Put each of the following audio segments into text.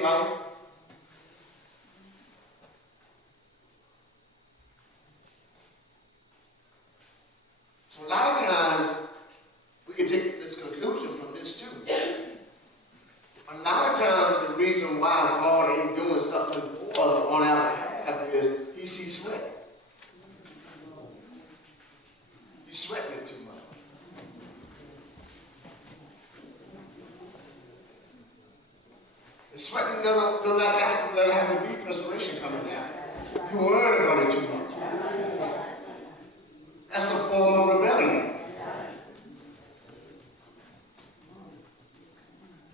everyday life. So a lot of times, we can take this conclusion from this too. A lot of times, the reason why God ain't doing something for us on our behalf is He sees sweat. You're sweating it too much. And sweating don't have to be perspiration coming down. You worry about it too much. That's a form of rebellion.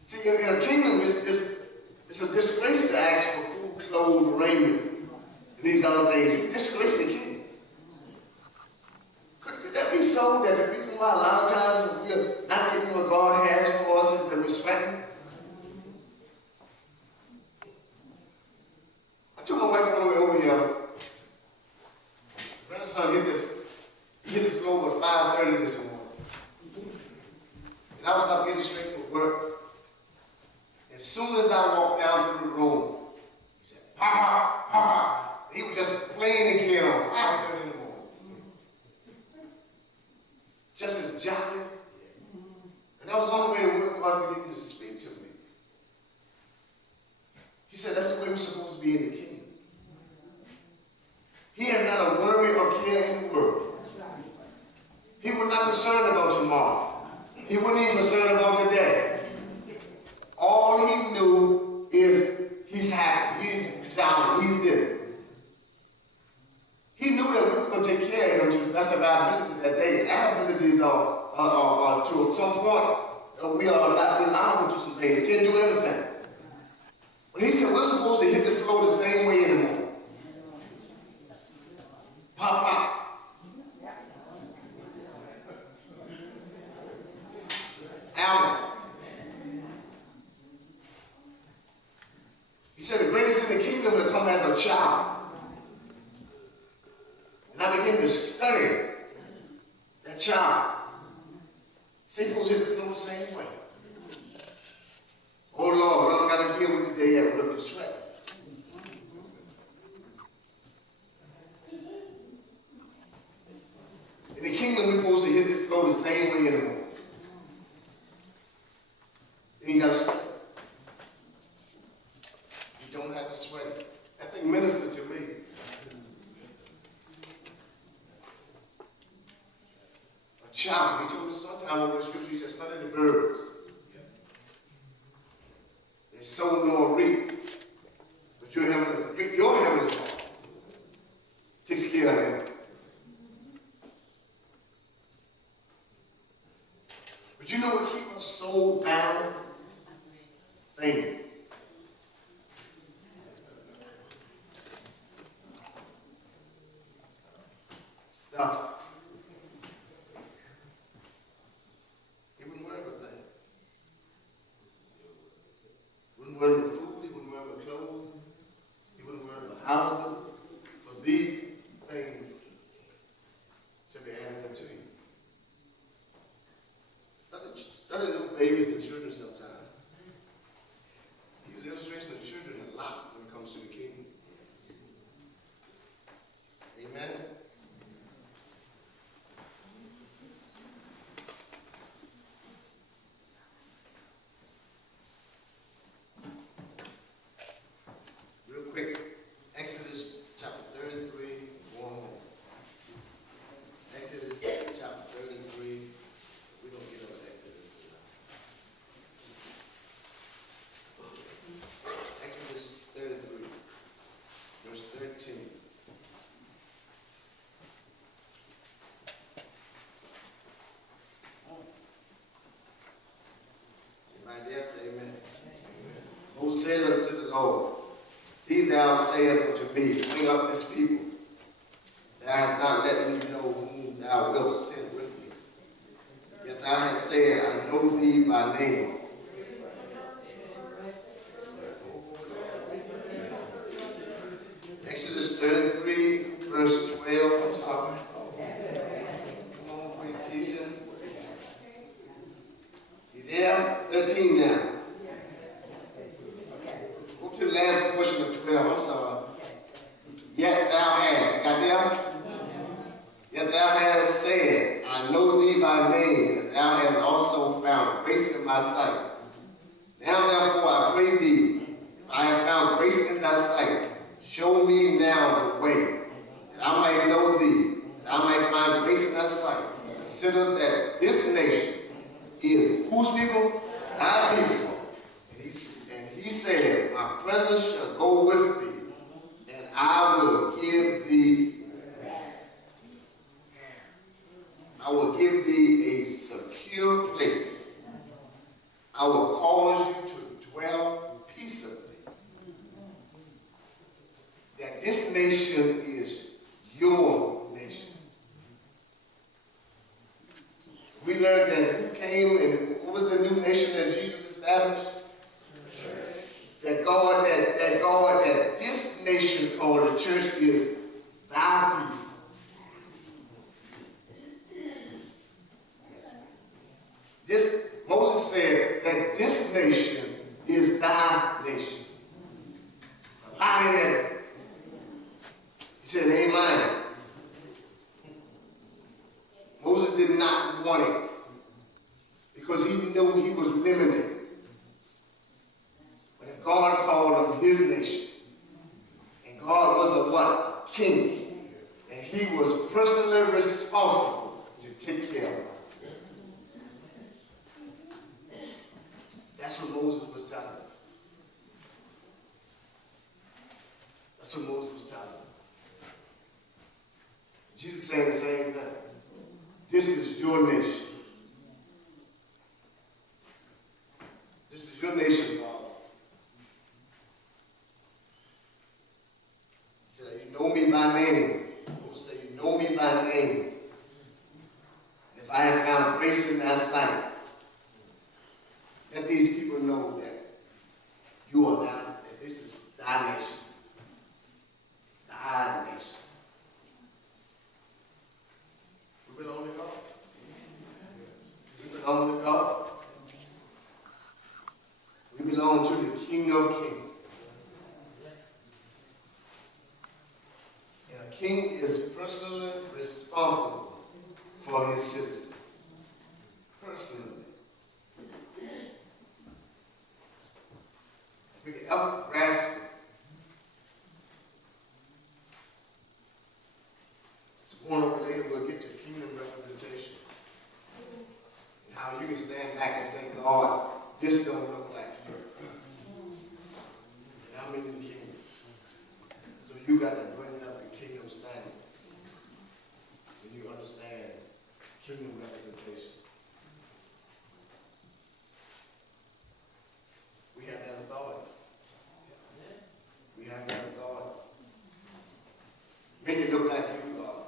See, in a kingdom, it's a disgrace to ask for food, clothes, raiment, and these other things. You disgrace the king. Could that be so that the reason why a lot of times we're not getting what God has for us is that we're sweating? I took my wife on the way over here. Grandson hit the floor at 5:30 this morning. And I was up getting straight for work. As soon as I walked down through the room, he said, "Papa, Papa." He was just playing again on 5:30 in the morning. Just as jolly. And I was on the way to work, God began to speak to me. He said, that's the way we're supposed to be in the kingdom. He has not a worry or care in the world. He was not concerned about tomorrow. He wasn't even concerned about today. All he knew is he's happy, he's jolly, he's different. He knew that we were going to take care of him to the best of our ability that day. Our abilities are to some point, we are not reliable to some things. We can't do everything. But he said we're supposed to hit the floor the same way in the morning. Pop, pop. Allen. He said the greatest in the kingdom will come as a child. And I began to study that child. See, folks hit the floor the same way. Oh Lord, I don't got to deal with the day at work and sweat. In the kingdom, we're supposed to hit the floor the same way in the morning. Then you got to sweat. You don't have to sweat. That thing ministered to me. A child, he told us sometime over the scripture, he said, study the birds. They sow nor reap. But your heavenly Father takes care of them. But you know what keeps us so bound? Things. Stuff. He wouldn't worry about things. He wouldn't worry about food. He wouldn't worry about clothes. He wouldn't worry about housing. For these things should be added up to you. Study little babies and children sometimes. He uses illustration of children a lot when it comes to the kingdom. Amen. Real quick, Exodus chapter 33, going home. Exodus chapter 33. We're going to get over Exodus tonight. Exodus 33, verse 13. Everybody there say amen. Who said unto the Lord, see thou sayest unto me, bring up this people. Thou hast not let me know whom thou wilt send with me. Yet thou hast said, I know thee by name. Exodus 33, verse 12. I'm sorry. Come on, great teacher. You there? 13 now. that thou hast said, I know thee by name, and thou hast also found grace in my sight. Now therefore I pray thee, if I have found grace in thy sight, show me now the way, that I might know thee, that I might find grace in thy sight. Consider that this nation is whose people? Thy people. And he said, my presence shall go with thee, and I will give thee a secure place. I will cause you to dwell peaceably. That this nation is your nation. We learned that who came and what was the new nation that Jesus established? That this nation called the church is thy people. Moses said that this nation is thy nation. It's a lie in there. He said, amen. Moses did not want it because he knew he was limited. But if God called him his nation, and God was a what? A king. And he was personally responsible to take care of it. That's what Moses was telling them. That's what Moses was telling them. Jesus saying the same thing. This is your nation. This is your nation, Father. He said, you know me by name. Moses said, you know me by name. If I have found grace in thy sight, let these people know that you are that this is thy nation. Thy nation. We belong to God. We belong to God. We belong to the King of Kings. And a king is personally responsible for his citizens. Personally. We can ever grasp it. It's going over later, we'll get to kingdom representation. And how you can stand back and say, God, this don't look like you. And I'm in the kingdom. So you got to bring it up in kingdom standards. When you understand kingdom representation. We have that authority. We have that authority. Make it look like you, God.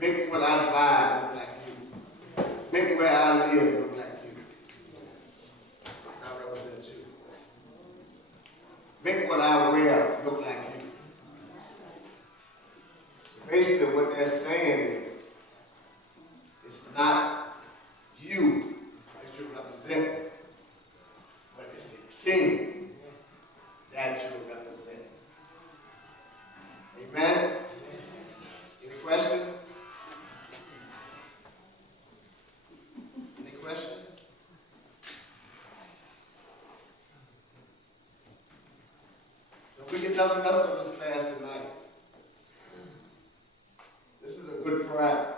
Make what I drive look like you. Make where I live look like you. I represent you. Make what I wear look like you. So basically what they're saying is, it's not you that you represent, but it's the king that you represent. Amen? Any questions? Any questions? So if we get nothing else from this class tonight, this is a good prayer.